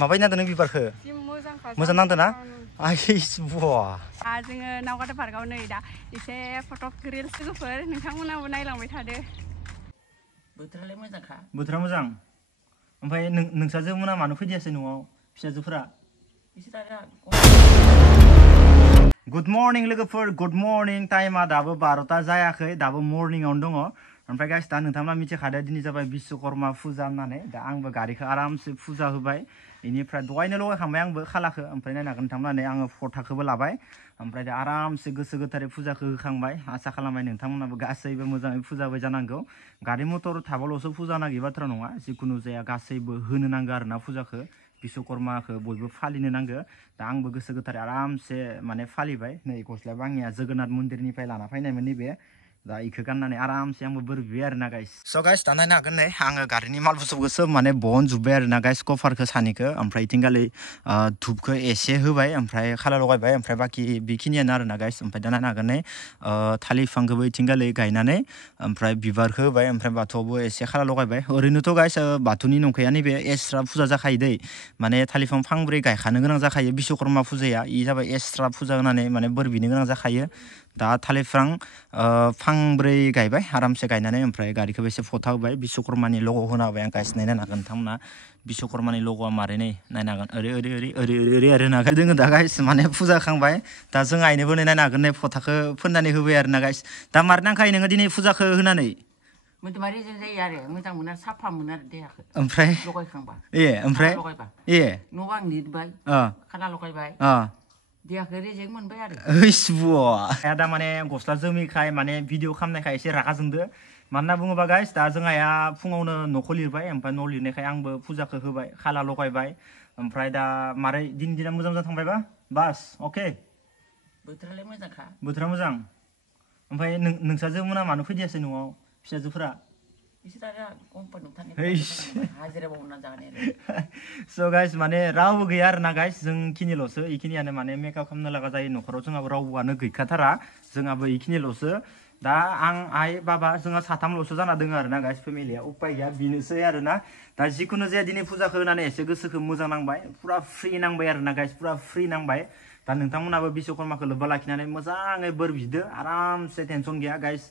माबायदि नांदों नों बिबारखौ मोजां नांदों ना आइस बुवा जोङो नावकाटा पार्कआव नै दा एसे फटक रिल्स लोगोफोर नोंथांमोनाबो नायलांबाय थादो बोथोरालाय मोजांखा बोथोरा मोजां ओमफ्राय नोंसाजो मोना मानो फैदियासै न'आव फिसाजोफोरा गुड मर्निं लोगोफोर गुड मर्निं टाइमा दाबो 12ता जायाखै दाबो मर्निंआवनो दङ ओमफ्राय गाइस दा नोंथांमोना मिथिखादो दिनै जाबाय बिश्वकर्मा फुजा होननानै दा आंबो गारिखौ आरामसे फुजा होबाय बेनिफ्राय दहायनो लगायखांबाय आंबो खालाखौ ओमफ्राय नायनो हागोन नोंथांमोना आङो फटाखौबो लाबाय ओमफ्राय दा आरामसे गोसो गोथारै फुजाखौ होखांबाय आसा खालामबाय नोंथांमोनाबो गासैबो मोजाङै फुजा होबाय जानांगौ गारि मटर थाबाल'सो फुजा नागिर बाथ्रा नङा जिखुनु जाया गासैबो होनो नांगौ आरोना फुजाखौ बिश्वकर्माखौ बयबो फालिनो नांगौ दा आंबो गोसो गोथारै आरामसे माने फालिबाय नै गस्लायाबो आंनिया जोगोनाथ मन्दिरनिफ्राय लाना फैनायमोन नैबे दा इखौ गाननानै आरामसे आंबो बोर बिबाय आरोना गाइस स' गाइस दा नायनो हागोन नै आङो गारिनि माल बुस्थुखौ सोब माने बहनजोब्बाय आरोना गाइस कभारखौ सानिखौ ओमफ्राय इथिंगालि धुपखौ एसे होबाय ओमफ्राय खाला लगायबाय ओमफ्राय बाखि बेखिनियानो आरोना गाइस ओमफ्राय दा नायनो हागोन नै थालिर बिफांखौबो इथिंगालि गायनानै ओमफ्राय बिबारखौ होबाय ओमफ्राय बाथौआवबो एसे खाला लगायबाय ओरैनोथ' गाइस बाथौनि नंखाया नैबे एक्सट्रा फुजा जाखायो दै माने थालिर बिफां फांब्रै गायखानो गोनां जाखायो बिश्वकर्मा फुजाया इ जाबाय एक्सट्रा फुजा होनानै माने बोर बिनो गोनां जाखायो दा थालिर बिफां फांब्रै गायबाय आरामसे गायनानै ओमफ्राय गारिखौबो एसे फथा होबाय बिश्वकर्मानि लग' होना होबाय आं गाइस नायनो हागोन नोंथांमोना बिश्वकर्मानि लग'आ मारै नै नायनो हागोन ओरै ओरै ओरै ओरै ओरै आरो होना दोङो दा गाइस माने फुजा खांबाय दा जों आइनोबो नायनो हागोन नै फथाखौ फोननानै होबाय आरोना गाइस दा मारै नांखायो नोङो दिनै फुजाखौ होनानै मोदोमारि जायो आरो मोजां मोनो साफा मोनो आरो देहाखौ ओमफ्राय लगायखांबा ओमफ्राय लगायबा न' बां लिरबाय खाला लगायबाय देहाखौ रेजें मोनबाय आरो बुवा दा माने गस्ला जोमैखाय माने भिडिअ खालामनायखाय एसे रागा जोंदो मानो होनना बुङोबा गाइस दा जोंहा फुङावनो न'खौ लिरबाय ओमफ्राय न' लिरनायखाय आंबो फुजाखौ होबाय खाला लगायबाय ओमफ्राय दा मारै दिना मोजां मोजां थांबायबा बास अके बोथोरालाय मोजांखा बोथोरा मोजां ओमफ्राय नोंसाजो मोना मानो फैदियासै न'आव फिसाजोफोरा स' गाइस माने रावबो गैया आरोना गाइस जों खिनिल'सो इखिनियानो माने मेकआप खालामनो लागा जायो न'खराव जोंहाबो रावबोआनो गैखाथारा जोंहाबो इखिनिल'सो दा आं आइ बाबा जोंहा साथामल'सो जाना दङ आरोना गाइस फेमिलिया उपाय गैया बेनोसै आरोना दा जिखुनु जाया दिनै फुजाखौ होनानै एसे गोसोखौ मोजां नांबाय फुरा फ्रि नांबाय आरोना गाइस फुरा फ्रि नांबाय दा नोंथांमोनाबो बिश्वकर्माखौ लोब्बा लाखिनानै मोजाङै बोर बिदो आरामसे टेनसन गैया गाइस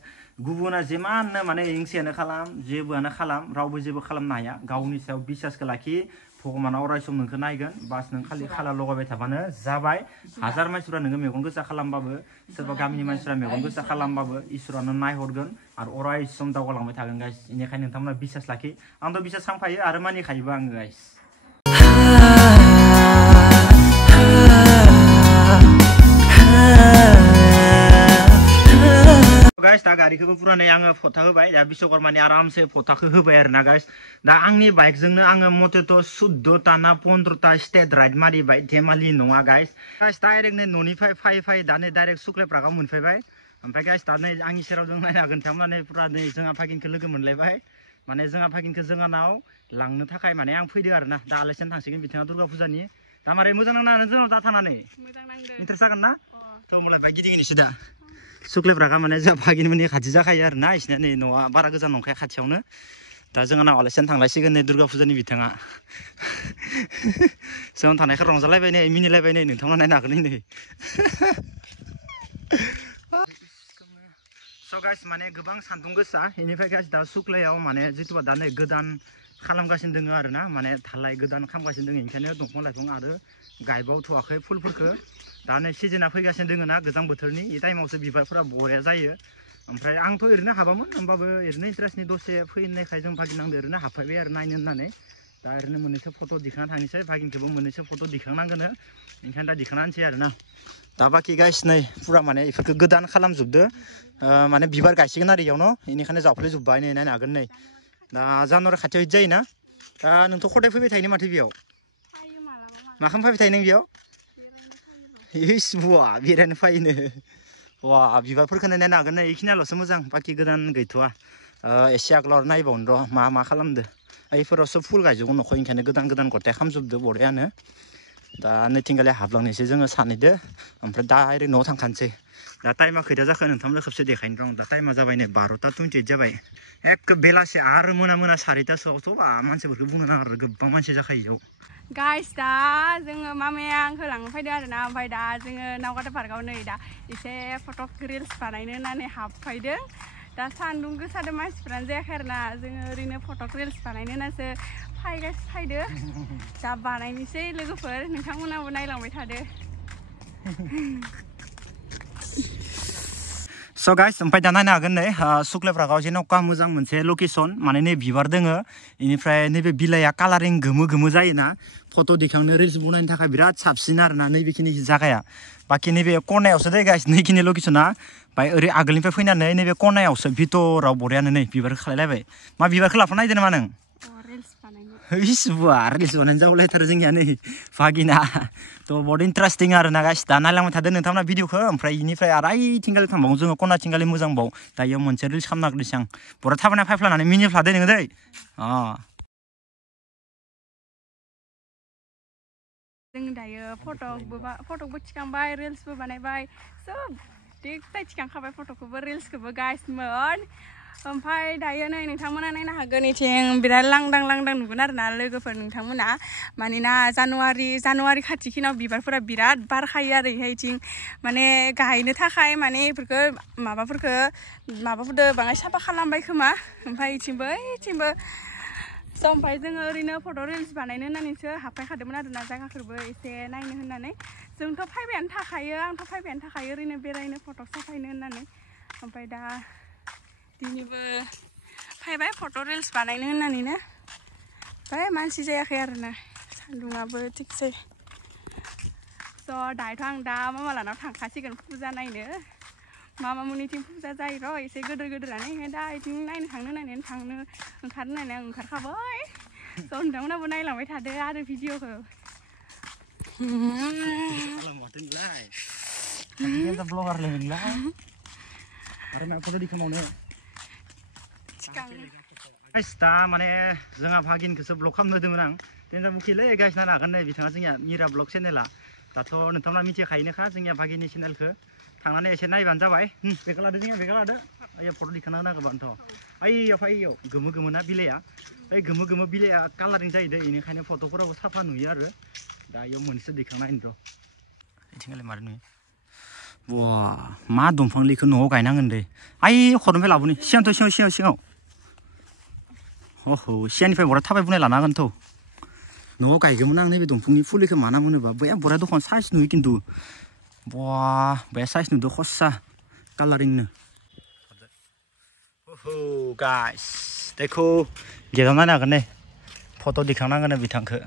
गुबुना जिमाननो माने हिंसायानो खालाम जेबोआनो खालाम रावबो जेबो खालामनो हाया गावनि सायाव बिसासखौ लाखि भगबाना अराय सम नोंखौ नायगोन बास नों खालि खाला लगायबाय थाबानो जाबाय हाजार मानसिफ्रा नोङो मेगन गोसा खालामबाबो सोरबा गामिनि मानसिफ्रा मेगन गोसा खालामबाबो इसोरानो नायहरगोन आरो अराय सम दावगालांबाय थागोन गाइस बेनिखायनो नोंथांमोना बिसास लाखि आंथ' बिसास खालामखायो आरो मानिखायोबो आङो गाइस गाइस दा गारिखौबो पुरा नै आङो फथा होबाय दा बिश्वकर्मानि आरामसे फथाखौ होबाय आरोना गाइस दा आंनि बाइकजोंनो आङो मथेथ' 14ता ना 15ता स्टेट राइड मारिबाय धेमालि नङा गाइस डाइरेक्ट नै न'निफ्राय फै दा नै डाइरेक्ट सुक्लेपार्कआव मोनफैबाय ओमफ्राय गाइस दा नै आंनि सेराव जों नायनो हागोन थारमाने पुरा नै जोंहा फागिनखौ लोगो मोनलायबाय माने जोंहा फागिनखौ जोंहानाव लांनो थाखाय माने आं फैदो आरोना दा आलासियानो थांसिगोन बिथाङा दुर्गा फुजानि दा मारै मोजां नांना जोंनाव दा थानानै इन्टारेस्ट जागोन ना थ' होमब्लाय बाइक गिदिंनोसै दा सुक्लेपार्कआ माने जोंहा फागिनमोननि खाथि जाखायो आरोना इसनिया नै न'आ बारा गोजान नंखाया खाथियावनो दा जोंहानाव आलासियानो थांलायसिगोन नै दुर्गा फुजानि बिथाङा जों थानायखौ रंजालायबाय नै मिनिलायबाय नै नोंथांमोना नायनो हागोन नै स' गाइस माने गोबां सान्दुं गोसा बेनिफ्राय गाइस दा सुक्लायाव माने जिथुबा दा नै गोदान खालामगासिनो दङ आरोना माने धालाय गोदान खालामगासिनो दङ ओंखायनो दंफां लाइफां आरो गायबावथ'वाखै फुलफोरखौ दा नै सिजोना फैगासिनो दङ ना गोजां बोथोरनि बे टाइमावसो बिबारफोरा बरिया जायो ओमफ्राय आंथ' ओरैनो हाबामोन होमबाबो ओरैनो इन्टारेस्टनि दसे फैनायखाय जों भागिनांदो ओरैनो हाबफैबाय आरो नायनो होननानै दा ओरैनो मोननैसो फट' दिखांना थांनोसै भागिनखौबो मोननैसो फट' दिखांनांगोनो ओंखायनो दा दिखांना होनसै आरोना दा बाखि गाइस नै पुरा माने बेफोरखौ गोदान खालामजोबदो माने बिबार गायसिगोन आरो इयावनो बेनिखायनो जावफ्लेजोब्बाय नै नायनो हागोन नै दा जानुवारि खाथियाव बिदि जायोना दा नोंथ' खदाय फैबाय थायो माथो बेयाव मा खालाम फैबाय थायो नों बेयाव इस बुवा बेरायनो फैनो वा बिबारफोरखौ नायनो हागोन नै बेखिनियाल'सो मोजां बाखि गोदान गैथ'वा एसे आगोलाव नायबावनो र' मा खालामदो बेफोरावसो फुल गायजोबगोन न'खौ ओंखायनो गोदान गथाय खालामजोबदो बरियानो दा नैथिंगाले हाबलांनोसै जोङो सानैदो ओमफ्राय डाइरेक्ट न'आव थांखानोसै दा टाइमा खैथा जाखो नोंथांमोननो खेबसे देखायनो दं दा टाइमा जाबाय नै 12:28 जाबाय एखे बेलासे आरो मोना 4:00सोआवथ' मानसिफोरखौ बुंनो नाङा आरो गोबां मानसि जाखायो इयाव गाइस दा जोङो मामाया आंखौ लांनो फैदों आरोना ओमफ्राय दा जोङो नावकाटा पार्कआव नै दा एसे फटक रिल्स बानायनो होननानै हाबफैदों दा सान्दुं गोसादों मानसिफ्रानो जायाखै आरोना जोङो ओरैनो फटक रिल्स बानायनो होननासो फैदो दा बानायनोसै लोगोफोर नोंथांमोनाबो नायलांबाय थादो स' गाइस ओमफ्राय दा नायनो हागोन नै सुक्ले पार्कआव जेन'का मोजां मोनसे लकेसन माने नै बिबार दोङो इनिफ्राय नैबे बिलाइआ कालारिं गोमो जायोना फट' दैखांनो रिल्स बनायनो थाखाय बिराद साबसिन आरोना नैबेखिनि जागाया बाखि नैबे खनायावसो दै गाइस नैखिनि लकेसना ओमफ्राय ओरै आगोलनिफ्राय फैनानै नैबे खनायावसो भितराव बरियानो नै बिबारखौ खालायलायबाय मा बिबारखौ लाफा नायदो नामा नों हैस बुवा रिल्स बानायनो जावलायथारो जोंनिया नै भागिना थ' बहुद इन्टारेस्टिं आरोना गाइस दा नायलांबाय थादो नोंथांमोना भिडिअखौ ओमफ्राय इनिफ्राय आरो ओइथिंगालि थांबावो जोङो खनाथिंगालि मोजांबाव दा इयाव मोनसे रिल्स खालामनो नागिरदोंसै आं बरा थाबायना फायफ्लानानै मिनिफ्लादो नोङो दै जों दायो फटकबो थिखांबाय रिल्सबो बानायबाय सब दिगदाय थिखांखाबाय फटकखौबो रिल्सखौबो गाइसमोन ओमफ्राय दायो नै नोंथांमोना नायनो हागोन इथिं बिराद लांदां नुगोन आरोना लोगोफोर नोंथांमोना मानोना जानुवारि खाथिखिनाव बिबारफोरा बिराद बारखायो आरो इथिं माने गायनो थाखाय माने इफोरखौ माबाफोरदो बाङाय साफा खालामबाय खोमा ओमफ्राय इथिंबो ओमफ्राय जोङो ओरैनो फट' रिल्स बानायनो होननानैसो हाबफैखादोंमोन आरोना जायगाफोरबो एसे नायनो होननानै जोंथ' फैबायानो थाखायो ओरैनो बेरायनो फट' साफायनो होननानै ओमफ्राय दा दिनैबो फैबाय फट' रिल्स बानायनो होननानैनो ओमफ्राय मानसि जायाखै आरोना सान्दुङाबो थिगसै स' दायोथ' आं दा मामा लानाव थांखासिगोन फुजा नायनो मामामोननिथिं फुजा जायो र' एसे गोदोरानो ओंखायनो दा इथिं नायनो थांनो होननानै ओंखारनो होननानै आं ओंखारखाबाय स' नोंथांमोनाबो नायलांबाय थादो आरो भिडिअखौ दा माने जोंहा भागिनखौसो ब्लग खालामनो होदोंमोन आं तेनजा मुखिलै गाइस नायनो हागोन नै बिथाङा जोंनिया मिरा ब्लग चेनेला दाथ' नोंथांमोना मिथिखायोनोखा जोंनिया भागिननि चेनेलखौ थांनानै एसे नायबानो जाबाय बेखौ लादो आइया फट' दिखांना होनांगौबानोथ' ओइयाव गोमो ना बिलाइआ ओइ गोमो बिलाइआ कालारिं जायो दे बेनिखायनो फट'फोराबो साफा नुयो आरो दा इयाव मोनसे दैखांना होनो र' इथिंगालाय मारै नुयो बा मा दंफां लिखौ न'आव गायनांगोन दे आइ खरनिफ्राय लाबोनि सिगाङाव सिगांनिफ्राय बरा थाबाय बुंनाय लाना हागोनथ' न'आव गायगौमोन आं नैबे दंफांनि फुलिखौ माना मोनोबा बरा दखान साइज नुयो खिन्थु बे साइज नुदों खस्सा कालारिंनो गाइस देखो गेटाव नायनो हागोन नै फट' दिखांनांगोन बिथांखौ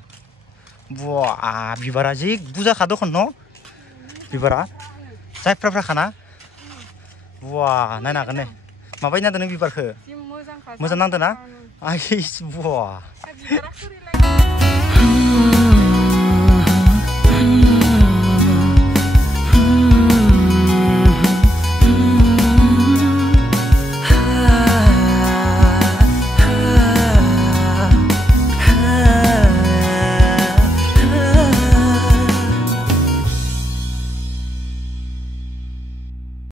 बिबारा जि बुरजाखा दखन न' बिबारा जायफ्राखाना नायनो हागोन नै माबायदि नांदों नों बिबारखौ मोजां नांदों ना आइस